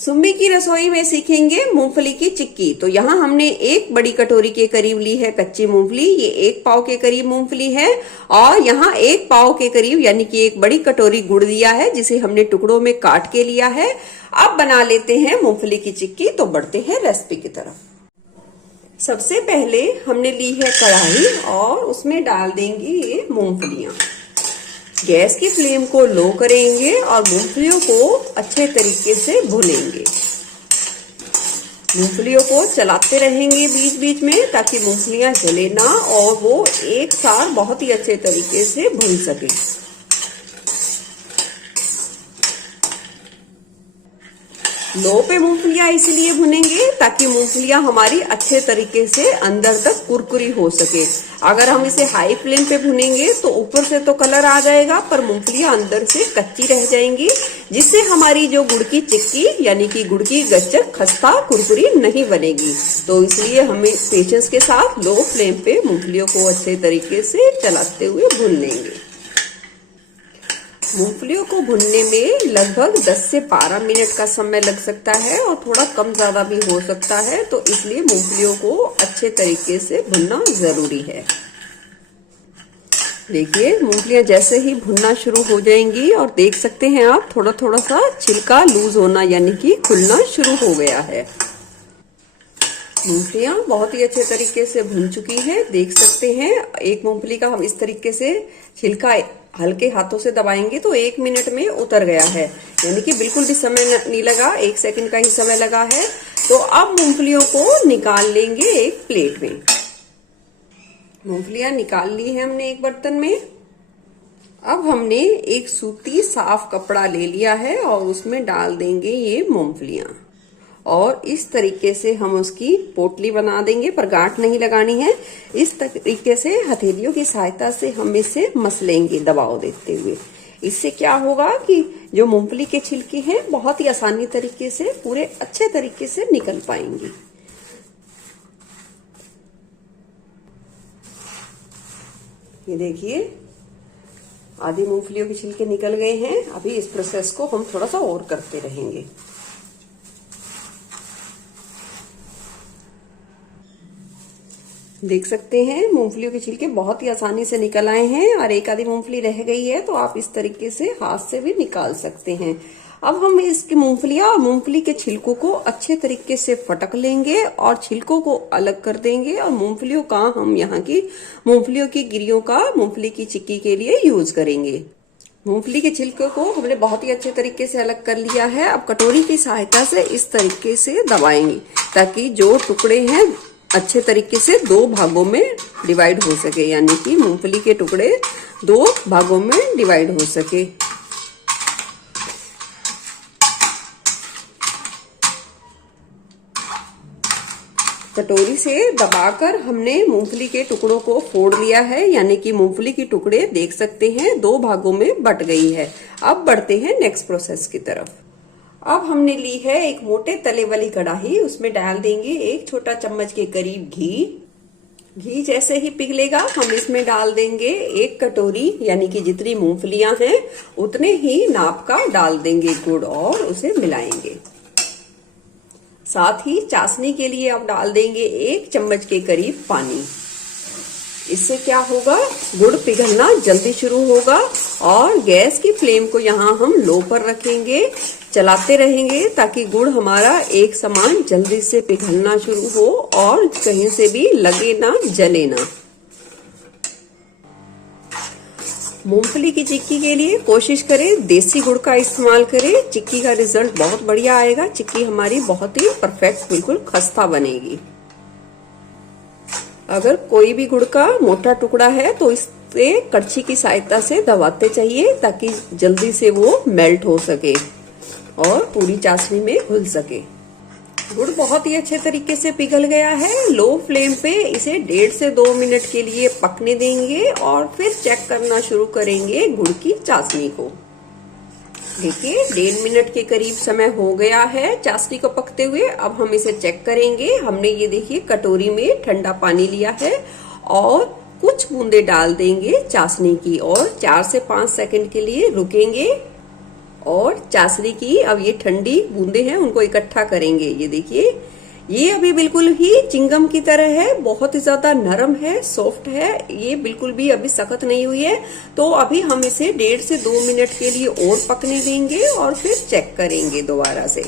सुम्मी की रसोई में सीखेंगे मूंगफली की चिक्की। तो यहाँ हमने एक बड़ी कटोरी के करीब ली है कच्ची मूंगफली। ये 1 पाव के करीब मूंगफली है और यहाँ 1 पाव के करीब यानी कि एक बड़ी कटोरी गुड़ लिया है जिसे हमने टुकड़ों में काट के लिया है। अब बना लेते हैं मूंगफली की चिक्की। तो बढ़ते हैं रेसिपी की तरफ। सबसे पहले हमने ली है कढ़ाई और उसमें डाल देंगे ये मूंगफलियां। गैस की फ्लेम को लो करेंगे और मूंगफलियों को अच्छे तरीके से भूनेंगे। मूंगफलियों को चलाते रहेंगे बीच बीच में ताकि मूंगफलियां जले ना और वो एक साथ बहुत ही अच्छे तरीके से भून सके। लो पे मूंगफलियां इसलिए भुनेंगे ताकि मूंगफलियां हमारी अच्छे तरीके से अंदर तक कुरकुरी हो सके। अगर हम इसे हाई फ्लेम पे भुनेंगे तो ऊपर से तो कलर आ जाएगा पर मूंगफलियां अंदर से कच्ची रह जाएंगी, जिससे हमारी जो गुड़ की चिक्की यानी कि गुड़ की गच्चक खस्ता कुरकुरी नहीं बनेगी। तो इसलिए हमें पेशेंस के साथ लो फ्लेम पे मूंगफलियों को अच्छे तरीके से चलाते हुए भून लेंगे। मूंगफलियों को भुनने में लगभग 10 से 12 मिनट का समय लग सकता है और थोड़ा कम ज्यादा भी हो सकता है, तो इसलिए मूंगफलियों को अच्छे तरीके से भुनना जरूरी है। देखिए मूंगफलियां जैसे ही भुनना शुरू हो जाएंगी और देख सकते हैं आप थोड़ा थोड़ा सा छिलका लूज होना यानी कि खुलना शुरू हो गया है। मूंगफलियां बहुत ही अच्छे तरीके से भुन चुकी है। देख सकते हैं एक मूंगफली का हम इस तरीके से छिलका हल्के हाथों से दबाएंगे तो 1 मिनट में उतर गया है, यानी कि बिल्कुल भी समय नहीं लगा, 1 सेकंड का ही समय लगा है। तो अब मूंगफलियों को निकाल लेंगे एक प्लेट में। मूंगफलियां निकाल ली है हमने एक बर्तन में। अब हमने एक सूती साफ कपड़ा ले लिया है और उसमें डाल देंगे ये मूंगफलियां और इस तरीके से हम उसकी पोटली बना देंगे, पर गांठ नहीं लगानी है। इस तरीके से हथेलियों की सहायता से हम इसे मसलेंगे दबाव देते हुए। इससे क्या होगा कि जो मूंगफली के छिलके हैं बहुत ही आसानी तरीके से पूरे अच्छे तरीके से निकल पाएंगे। ये देखिए आधी मूंगफलियों के छिलके निकल गए हैं। अभी इस प्रोसेस को हम थोड़ा सा और करते रहेंगे। देख सकते हैं मूंगफलियों के छिलके बहुत ही आसानी से निकल आए हैं और एक आधी मूंगफली रह गई है तो आप इस तरीके से हाथ से भी निकाल सकते हैं। अब हम इसकी मूंगफलियां और मूंगफली के छिलकों को अच्छे तरीके से फटक लेंगे और छिलकों को अलग कर देंगे और मूंगफलियों का हम यहाँ की मूंगफलियों की गिरियों का मूंगफली की चिक्की के लिए यूज करेंगे। मूंगफली के छिलके को हमने बहुत ही अच्छे तरीके से अलग कर लिया है। अब कटोरी की सहायता से इस तरीके से दबाएंगे ताकि जो टुकड़े हैं अच्छे तरीके से 2 भागों में डिवाइड हो सके, यानी कि मूंगफली के टुकड़े 2 भागों में डिवाइड हो सके। कटोरी से दबाकर हमने मूंगफली के टुकड़ों को फोड़ लिया है, यानी कि मूंगफली के टुकड़े देख सकते हैं 2 भागों में बट गई है। अब बढ़ते हैं नेक्स्ट प्रोसेस की तरफ। अब हमने ली है एक मोटे तले वाली कढ़ाई, उसमें डाल देंगे 1 छोटा चम्मच के करीब घी। घी जैसे ही पिघलेगा हम इसमें डाल देंगे 1 कटोरी यानी कि जितनी मूंगफलियां हैं उतने ही नाप का डाल देंगे गुड़ और उसे मिलाएंगे। साथ ही चाशनी के लिए अब डाल देंगे 1 चम्मच के करीब पानी। इससे क्या होगा, गुड़ पिघलना जल्दी शुरू होगा और गैस की फ्लेम को यहाँ हम लो पर रखेंगे, चलाते रहेंगे ताकि गुड़ हमारा एक समान जल्दी से पिघलना शुरू हो और कहीं से भी लगे ना, जले ना। मूंगफली की चिक्की के लिए कोशिश करें देसी गुड़ का इस्तेमाल करें, चिक्की का रिजल्ट बहुत बढ़िया आएगा। चिक्की हमारी बहुत ही परफेक्ट बिल्कुल खस्ता बनेगी। अगर कोई भी गुड़ का मोटा टुकड़ा है तो इसे कड़छी की सहायता से दबाते चाहिए ताकि जल्दी से वो मेल्ट हो सके और पूरी चाशनी में घुल सके। गुड़ बहुत ही अच्छे तरीके से पिघल गया है। लो फ्लेम पे इसे 1.5 से 2 मिनट के लिए पकने देंगे और फिर चेक करना शुरू करेंगे गुड़ की चाशनी को। देखिए 1.5 मिनट के करीब समय हो गया है चाशनी को पकते हुए। अब हम इसे चेक करेंगे। हमने ये देखिए कटोरी में ठंडा पानी लिया है और कुछ बूंदे डाल देंगे चाशनी की और 4 से 5 सेकंड के लिए रुकेंगे और चाशनी की अब ये ठंडी बूंदे हैं उनको इकट्ठा करेंगे। ये देखिए, ये अभी बिल्कुल ही चिंगम की तरह है, बहुत ही ज्यादा नरम है, सॉफ्ट है, ये बिल्कुल भी अभी सख्त नहीं हुई है। तो अभी हम इसे 1.5 से 2 मिनट के लिए और पकने देंगे और फिर चेक करेंगे दोबारा से।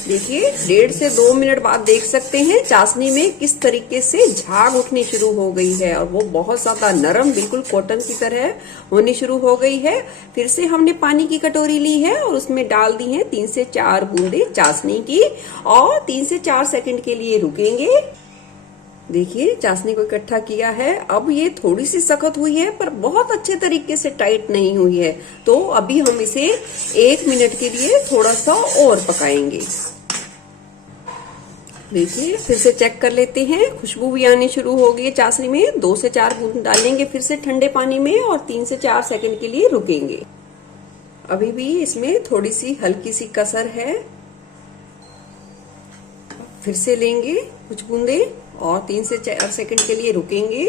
देखिए 1.5 से 2 मिनट बाद देख सकते हैं चाशनी में किस तरीके से झाग उठनी शुरू हो गई है और वो बहुत ज्यादा नरम, बिल्कुल कॉटन की तरह होनी शुरू हो गई है। फिर से हमने पानी की कटोरी ली है और उसमें डाल दी है 3 से 4 बूंदे चाशनी की और 3 से 4 सेकंड के लिए रुकेंगे। देखिए चाशनी को इकट्ठा किया है। अब ये थोड़ी सी सख्त हुई है पर बहुत अच्छे तरीके से टाइट नहीं हुई है, तो अभी हम इसे 1 मिनट के लिए थोड़ा सा और पकाएंगे। देखिए फिर से चेक कर लेते हैं, खुशबू भी आनी शुरू हो गई है चाशनी में। 2 से 4 बूंद डालेंगे फिर से ठंडे पानी में और 3 से 4 सेकंड के लिए रुकेंगे। अभी भी इसमें थोड़ी सी हल्की सी कसर है। फिर से लेंगे कुछ बूंदे और 3 से 4 सेकंड के लिए रुकेंगे।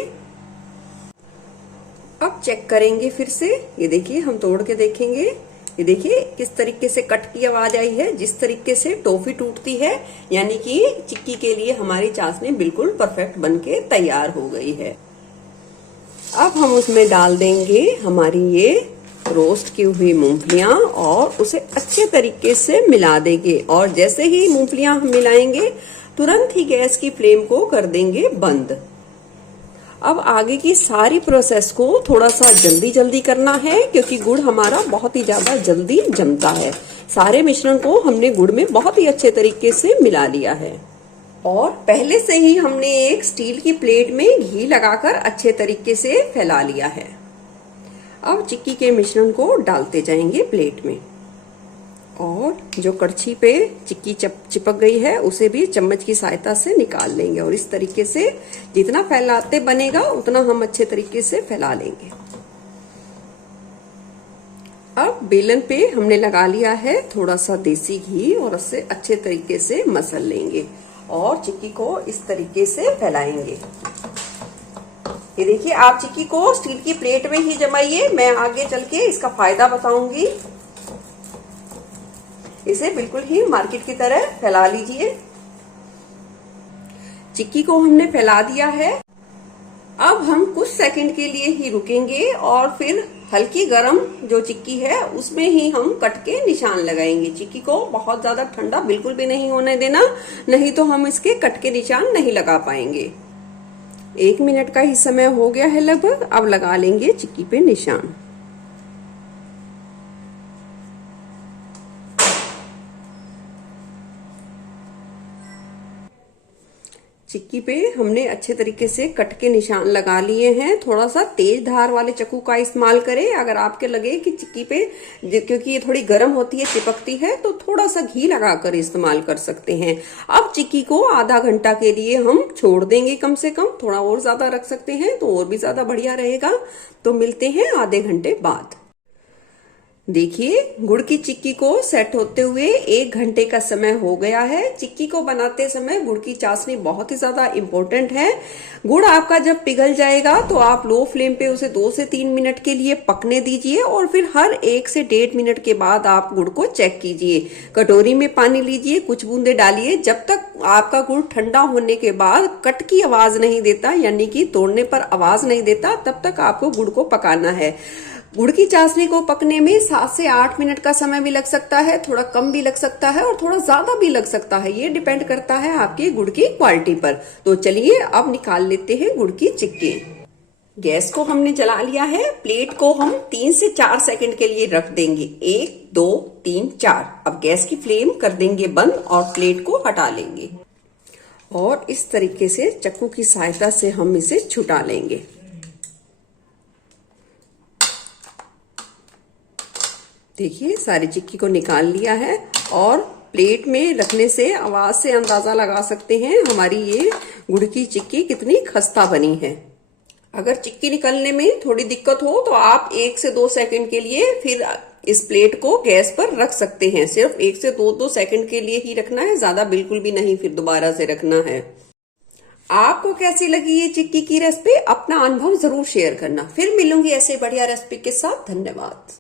अब चेक करेंगे फिर से। ये देखिए हम तोड़ के देखेंगे। ये देखिए किस तरीके से कट की आवाज आई है, जिस तरीके से टॉफी टूटती है, यानी कि चिक्की के लिए हमारी चाशनी बिल्कुल परफेक्ट बनके तैयार हो गई है। अब हम उसमें डाल देंगे हमारी ये रोस्ट की हुई मूंगफलियां और उसे अच्छे तरीके से मिला देंगे। और जैसे ही मूंगफलियां हम मिलाएंगे तुरंत ही गैस की फ्लेम को कर देंगे बंद। अब आगे की सारी प्रोसेस को थोड़ा सा जल्दी जल्दी करना है क्योंकि गुड़ हमारा बहुत ही ज्यादा जल्दी जमता है। सारे मिश्रण को हमने गुड़ में बहुत ही अच्छे तरीके से मिला लिया है और पहले से ही हमने एक स्टील की प्लेट में घी लगाकर अच्छे तरीके से फैला लिया है। अब चिक्की के मिश्रण को डालते जाएंगे प्लेट में और जो कड़छी पे चिक्की चिपक गई है उसे भी चम्मच की सहायता से निकाल लेंगे और इस तरीके से जितना फैलाते बनेगा उतना हम अच्छे तरीके से फैला लेंगे। अब बेलन पे हमने लगा लिया है थोड़ा सा देसी घी और उससे अच्छे तरीके से मसल लेंगे और चिक्की को इस तरीके से फैलाएंगे। ये देखिए आप चिक्की को स्टील की प्लेट में ही जमाइए, मैं आगे चल के इसका फायदा बताऊंगी। इसे बिल्कुल ही मार्केट की तरह फैला लीजिए। चिक्की को हमने फैला दिया है। अब हम कुछ सेकंड के लिए ही रुकेंगे और फिर हल्की गरम जो चिक्की है उसमें ही हम कट के निशान लगाएंगे। चिक्की को बहुत ज्यादा ठंडा बिल्कुल भी नहीं होने देना, नहीं तो हम इसके कट के निशान नहीं लगा पाएंगे। 1 मिनट का ही समय हो गया है लगभग। अब लगा लेंगे चिक्की पे निशान। चिक्की पे हमने अच्छे तरीके से कट के निशान लगा लिए हैं। थोड़ा सा तेज धार वाले चाकू का इस्तेमाल करें अगर आपके लगे कि चिक्की पे, क्योंकि ये थोड़ी गर्म होती है, चिपकती है, तो थोड़ा सा घी लगाकर इस्तेमाल कर सकते हैं। अब चिक्की को आधा घंटा के लिए हम छोड़ देंगे कम से कम, थोड़ा और ज्यादा रख सकते हैं तो और भी ज्यादा बढ़िया रहेगा। तो मिलते हैं आधे घंटे बाद। देखिए गुड़ की चिक्की को सेट होते हुए 1 घंटे का समय हो गया है। चिक्की को बनाते समय गुड़ की चाशनी बहुत ही ज्यादा इम्पोर्टेंट है। गुड़ आपका जब पिघल जाएगा तो आप लो फ्लेम पे उसे 2 से 3 मिनट के लिए पकने दीजिए और फिर हर 1 से 1.5 मिनट के बाद आप गुड़ को चेक कीजिए। कटोरी में पानी लीजिए, कुछ बूंदे डालिए। जब तक आपका गुड़ ठंडा होने के बाद कट की आवाज नहीं देता, यानी कि तोड़ने पर आवाज नहीं देता, तब तक आपको गुड़ को पकाना है। गुड़ की चाशनी को पकने में 7 से 8 मिनट का समय भी लग सकता है, थोड़ा कम भी लग सकता है और थोड़ा ज्यादा भी लग सकता है। ये डिपेंड करता है आपके गुड़ की क्वालिटी पर। तो चलिए अब निकाल लेते हैं गुड़ की चिक्की। गैस को हमने जला लिया है। प्लेट को हम 3 से 4 सेकंड के लिए रख देंगे। 1 2 3 4। अब गैस की फ्लेम कर देंगे बंद और प्लेट को हटा लेंगे और इस तरीके से चाकू की सहायता से हम इसे छुटा लेंगे। देखिए सारी चिक्की को निकाल लिया है और प्लेट में रखने से आवाज से अंदाजा लगा सकते हैं हमारी ये गुड़ की चिक्की कितनी खस्ता बनी है। अगर चिक्की निकलने में थोड़ी दिक्कत हो तो आप 1 से 2 सेकंड के लिए फिर इस प्लेट को गैस पर रख सकते हैं। सिर्फ 1 से 2 सेकंड के लिए ही रखना है, ज्यादा बिल्कुल भी नहीं फिर दोबारा से रखना है। आपको कैसी लगी ये चिक्की की रेसिपी? अपना अनुभव जरूर शेयर करना। फिर मिलूंगी ऐसे बढ़िया रेसिपी के साथ। धन्यवाद।